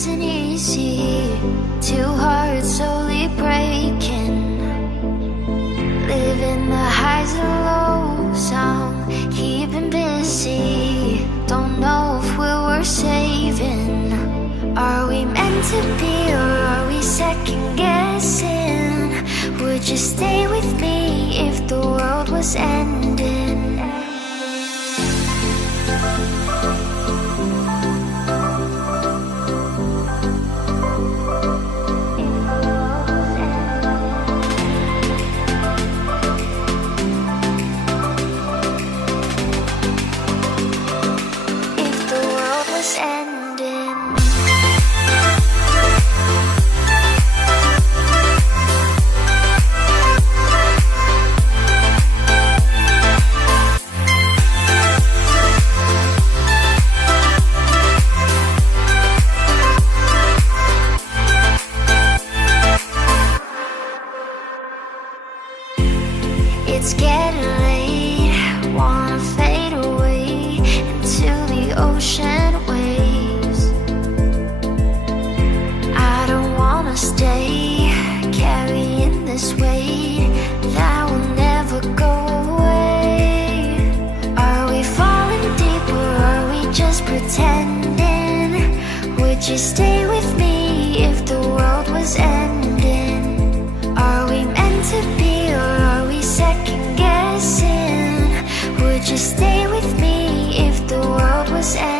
isn't easy. Two hearts slowly breaking, living the highs and lows. I'm keeping busy. Don't know if we're worth saving. Are we meant to be, or are we second guessing? Would you stay with me if the world was ending? It's getting late, wanna fade away into the ocean waves. I don't wanna stay carrying this weight that will never go away. Are we falling deep, or are we just pretending? Would you stay with me if the world was ending? Are we meant to be, or are we second guessing? Would you stay with me if the world was ending?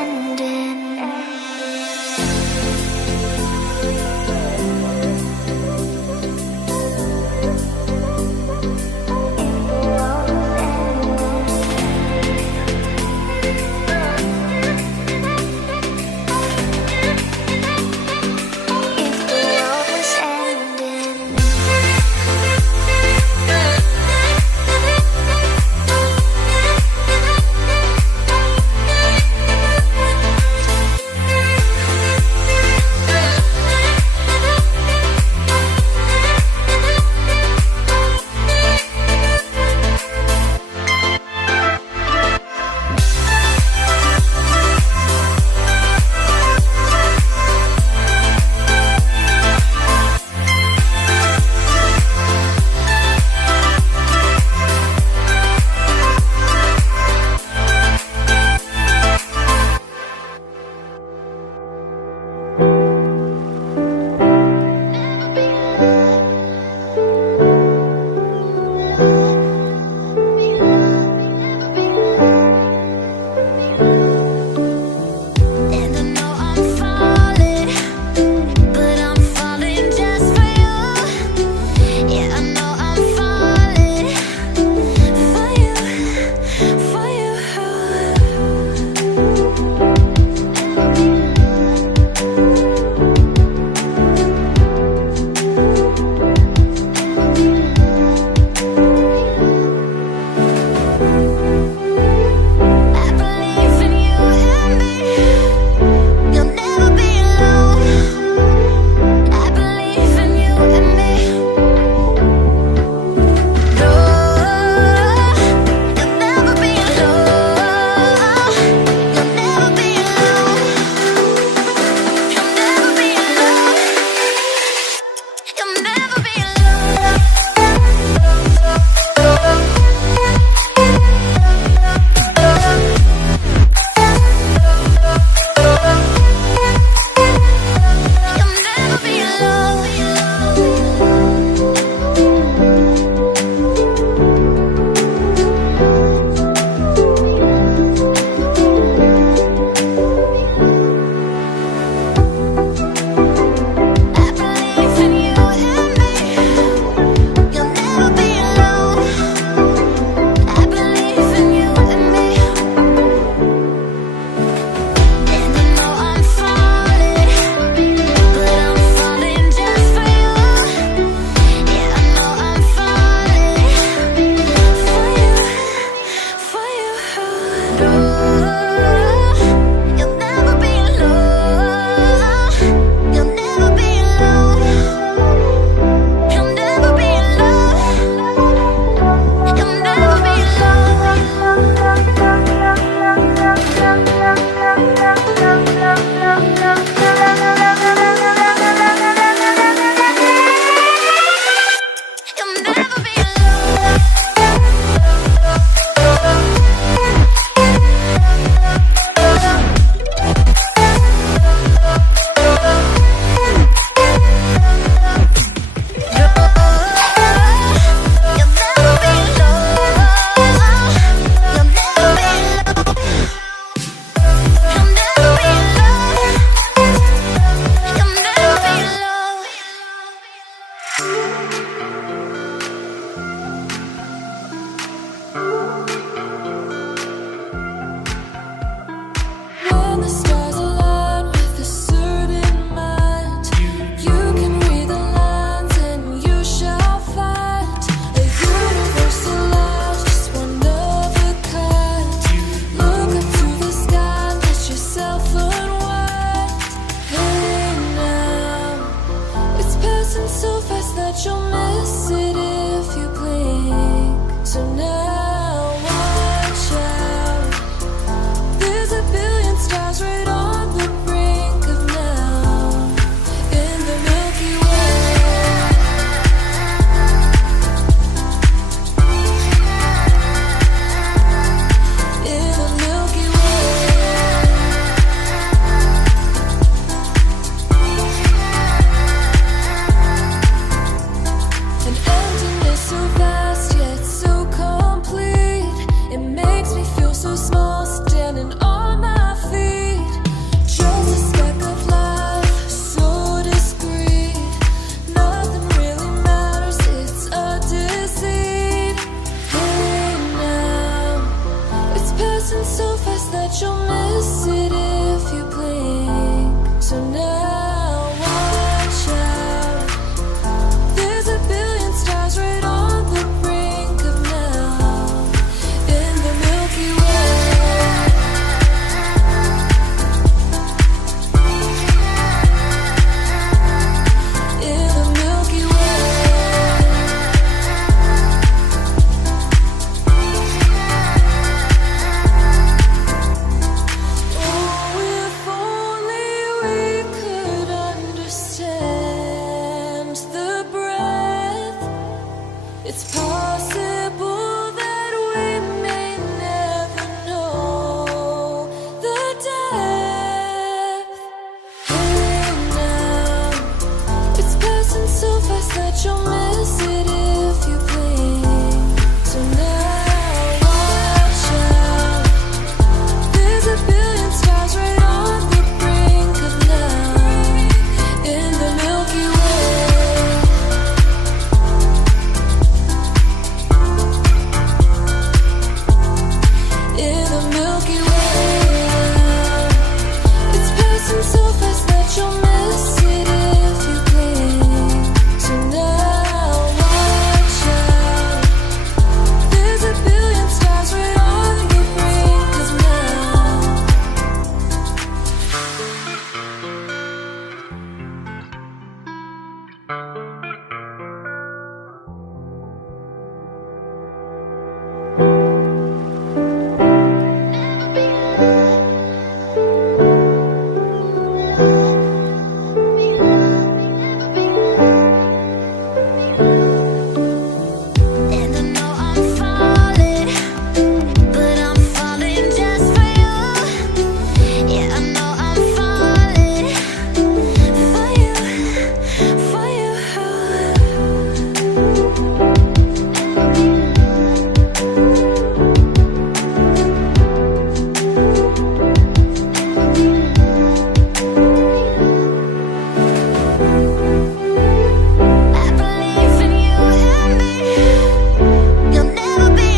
so fast that you'll miss it if you blink. So now